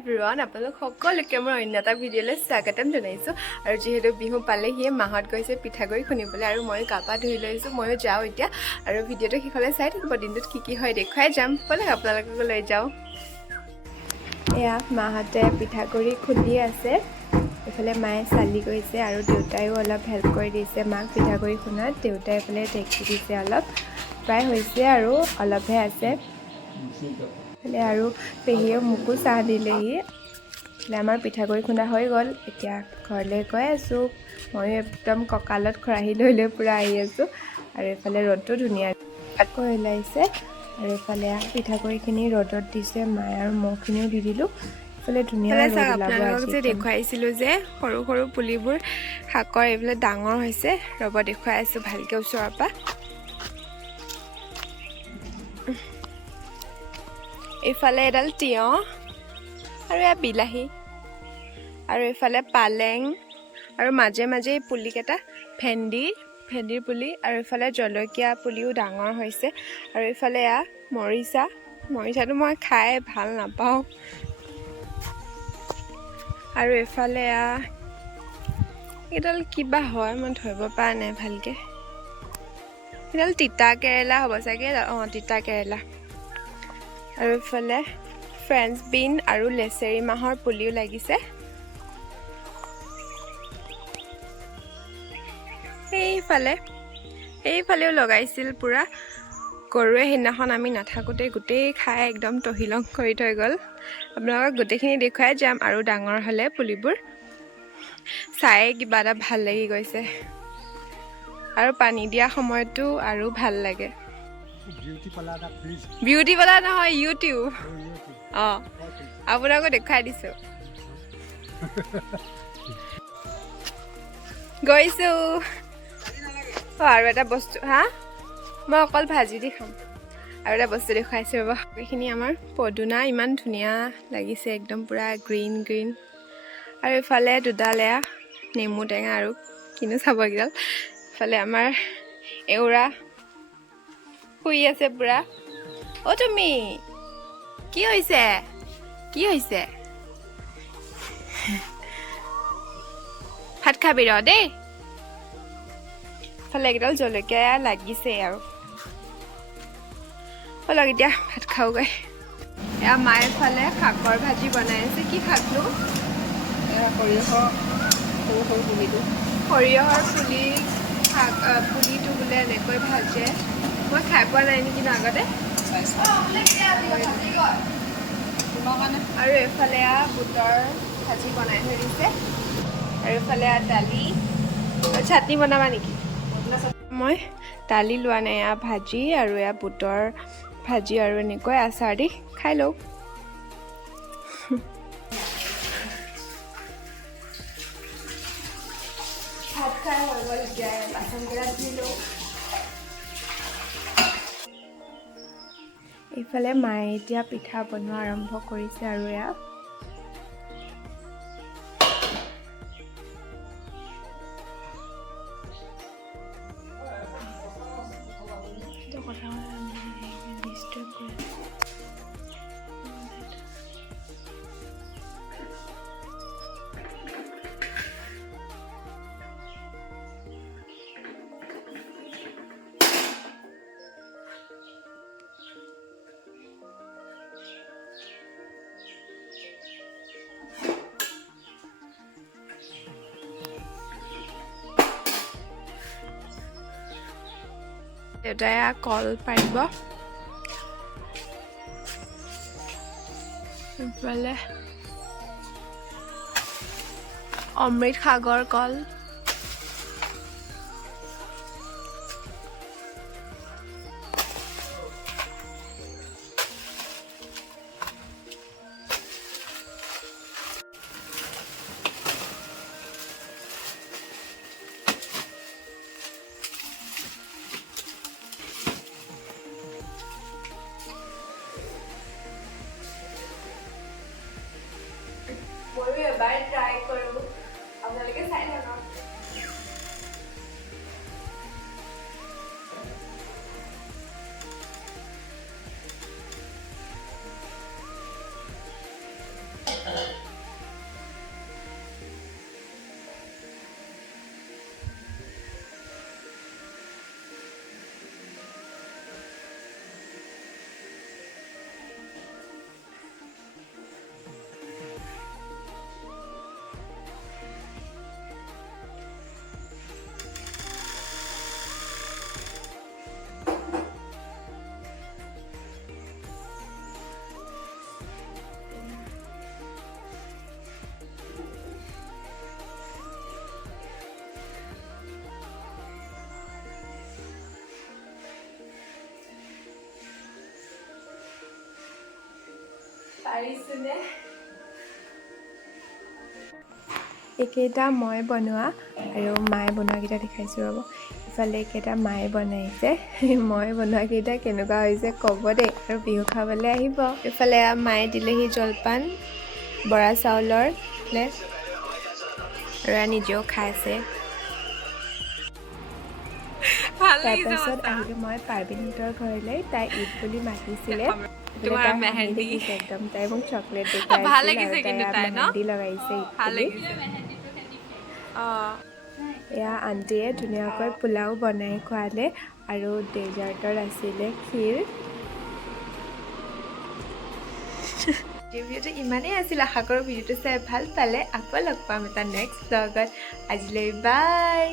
everyone আপোনালোক সকলোকে মোৰ অন্য এটা ভিডিঅ'লৈ স্বাগতম জনাইছোঁ আৰু যিহেতু বিহু পালেহিয়ে মাহত গৈছে পিঠাগুড়ি খুন্দিবলৈ আৰু মই গা পা ধুই লৈছোঁ ময়ো যাওঁ এতিয়া আৰু ভিডিঅ'টো শেষলৈ চাই থাকিব দিনটোত কি হয় দেখুৱাই যাম ব'লক আপোনালোকক লৈ যাওঁ এয়া মাহঁতে পিঠাগুড়ি খুন্দি আছে এইফালে মায়ে চালি গৈছে আৰু দেউতায়ো অলপ হেল্প কৰি দিছে মাক পিঠাগুড়ি খুন্দাত দেউতাই এইফালে ঢেঁকী দিছে অলপ প্ৰায় হৈছে আৰু অলপহে আছে আৰু পেহীয়েও মোকো চাহ দিলেহি আমাৰ পিঠাগুড়ি খুন্দা হৈ গ'ল এতিয়া ঘৰলৈ গৈ আছোঁ ময়ো একদম কঁকালত খৰাহি লৈ লৈ পূৰা আহি আছোঁ আৰু এইফালে ৰ'দটো ধুনীয়াকৈ ওলাইছে আৰু এইফালে পিঠাগুড়িখিনি ৰ'দত দিছে মায়ে আৰু মৌখিনিও দি দিলোঁ এইফালে ধুনীয়া ৰ'দ ওলাব আপোনালোকক যে দেখুৱাইছিলোঁ যে সৰু সৰু পুলিবোৰ শাকৰ এইফালে ডাঙৰ হৈছে ৰ'ব দেখুৱাই আছোঁ ভালকৈ ওচৰৰ পৰা এইফালে এডাল তিয়ঁহ আৰু এয়া বিলাহী আৰু এইফালে পালেং আৰু মাজে মাজে এই পুলিকেইটা ভেন্দিৰ পুলি আৰু এইফালে জলকীয়া পুলিও ডাঙৰ হৈছে আৰু এইফালে এয়া মৰিচাটো মই খাই ভাল নাপাওঁ আৰু এইফালে এয়া এইডাল কিবা হয় মই ধৰিব পৰা নাই ভালকৈ এইডাল তিতা কেৰেলা হ'ব চাগে অঁ তিতা কেৰেলা আৰু এইফালে ফ্ৰেঞ্চ বিন আৰু লেচেৰী মাহৰ পুলিও লাগিছে সেইফালেও লগাইছিল পূৰা গৰুৱে সেইদিনাখন আমি নাথাকোঁতে গোটেই খাই একদম তহিলং কৰি থৈ গ'ল আপোনালোকক গোটেইখিনি দেখুৱাই যাম আৰু ডাঙৰ হ'লে পুলিবোৰ চাই কিবা এটা ভাল লাগি গৈছে আৰু পানী দিয়া সময়তো আৰু ভাল লাগে বিউটি পালা নহয় ইউটিউব অঁ আপোনাকো দেখুৱাই দিছোঁ গৈছোঁ আৰু এটা বস্তু মই অকল ভাজি দি খাম আৰু এটা বস্তু দেখুৱাইছোঁ ৰ'ব এইখিনি আমাৰ পদুনা ইমান ধুনীয়া লাগিছে একদম পূৰা গ্ৰীণ আৰু এইফালে দুডাল এয়া নেমু টেঙা আৰু কিনো চাব এইকেইডাল এইফালে আমাৰ এউৰা শুই আছে পূৰা অ' তুমি কি হৈছে ভাত খাবি ৰ দেই এইফালে একডাল জলকীয়া লাগিছে আৰু ব'লক এতিয়া ভাত খাওঁগৈ এয়া মায়ে ফালে শাকৰ ভাজি বনাই আছে কি শাকনো সৰিয়হৰ পুলিটো বোলে এনেকৈ ভাজে মই খাই পোৱা নাই নেকি আগতে আৰু এইফালে বুটৰ ভাজি বনাই থৈ দিছে আৰু এইফালে দালি চাটনি বনাবা নেকি মই দালি লোৱা নাই এয়া ভাজি আৰু এয়া বুটৰ ভাজি আৰু এনেকৈ আচাৰ দি খাই লওঁ ভাত খাই হৈ গ'ল এতিয়া বাচনকেইটা ধুই লওঁ এইফালে মায়ে এতিয়া পিঠা বনোৱা আৰম্ভ কৰিছে আৰু এয়া দেউতাই কল পাৰিব এইফালে অমৃত সাগৰ কল ময়ো এবাৰ ট্ৰাই কৰোঁ আপোনালোকে চাই থাকক পাৰিছোনে এইকেইটা মই বনোৱা আৰু মায়ে বনোৱাকেইটা দেখাইছোঁ ৰ'ব ইফালে এইকেইটা মায়ে বনাইছে মই বনোৱাকেইটা কেনেকুৱা হৈছে ক'ব দেই আৰু বিহু খাবলৈ আহিব ইফালে মায়ে দিলেহি জলপান বৰা চাউলৰ আৰু নিজেও খাইছে তাৰপাছত আহিলোঁ মই পাৰ্বিনহঁতৰ ঘৰলৈ তাই ঈদ বুলি মাতিছিলে একদম তাই মোক চকলেট মেহেন্দি লগাইছে এয়া আণ্টিয়ে ধুনীয়াকৈ পোলাও বনাই খোৱালে আৰু ডেজাৰ্টৰ আছিলে ক্ষীৰ ভিডিঅ'টো ইমানেই আছিল আশা কৰোঁ ভিডিঅ'টো চাই ভাল পালে আকৌ লগ পাম এটা নেক্সট ব্লগত আজিলৈ বাই